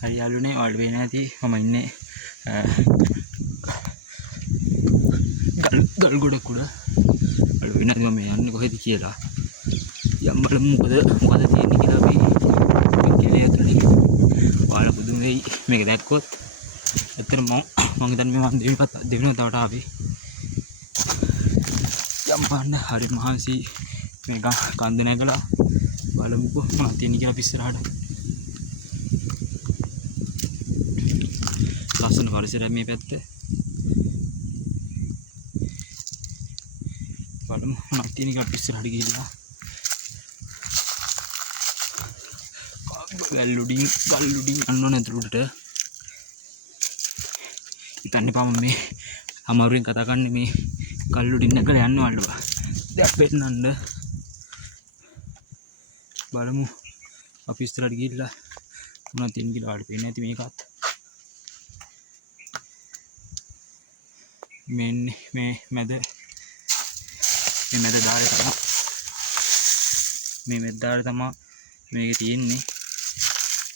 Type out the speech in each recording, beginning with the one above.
හරි යාළුවනේ ඔයාලට පේන්නේ නැති මම ඉන්නේ ගල් ගොඩක් උඩ. ඔයාලට පේන්නේ නැති මම යන්නේ කොහෙද කියලා. යම් බලමු මොකද තියෙන්නේ කියලා අපි කෙලේ ඇතුලේ. ඔයාලා පුදුම වෙයි මේක දැක්කොත්. ඇත්තටම මම හිතන්නේ මම දෙවෙනි වතාවට ආවේ. යම් බලන්න හරි මහන්සි මේක කන්ද නැගලා බලමුකෝ මොනවද තියෙන්නේ කියලා අපි ඉස්සරහට. ලස්සන පරිසරයක් මේ පැත්තේ. බලමු මොනවද තියෙන්නේ කියලා අපි ඉස්සරහට ගිහිල්ලා. ගල් උඩින් යන්න ඕනේ ඇතුළට. හිතන්න එපා මම මේ අමාරුවෙන් කතා කරන්නේ මේ ගල් උඩින් නැගලා යන්න වලව. දැන් පෙන්නන්න. බලමු අපි ඉස්සරහට ගිහිල්ලා මොනවද තියෙන්නේ කියලා ඔයාලට පේන්නේ නැති මේකත්. මේ මැද දාරේ තමයි මේක තියෙන්නේ.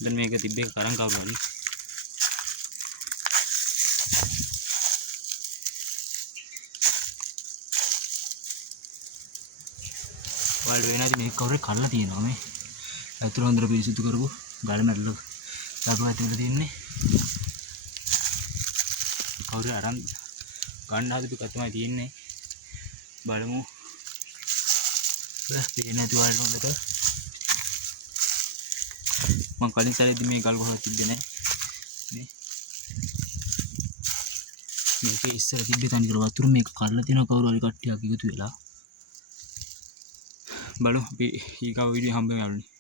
දැන් මේක තිබ්බේ කරන් කවුරු හරි. ඔයාලට වෙනදී මේක කවුරු කල්ලා තියෙනවා මේ. ඇතුළ හොඳට පිරිසිදු කරපු ගල මැල්ල ලබා ඇතුළේ තියෙන්නේ. කවුරු අරන් ගන්න හදපු එක තමයි තියෙන්නේ. බලමු. පේන්නේ නැති වලට හොඳට. මම කලින් සැරේදී මේ ගල් කොහොමද තිබ්බේ නැහැ. මේකේ ඉස්සර තිබ්බේ තනිකර වතුර මේක කල්ලා තියෙනවා කවුරු හරි කට්ටියක් එකතු වෙලා. බලමු අපි ඊගාව වීඩියෝ හම්බෙමු යාළුවනේ.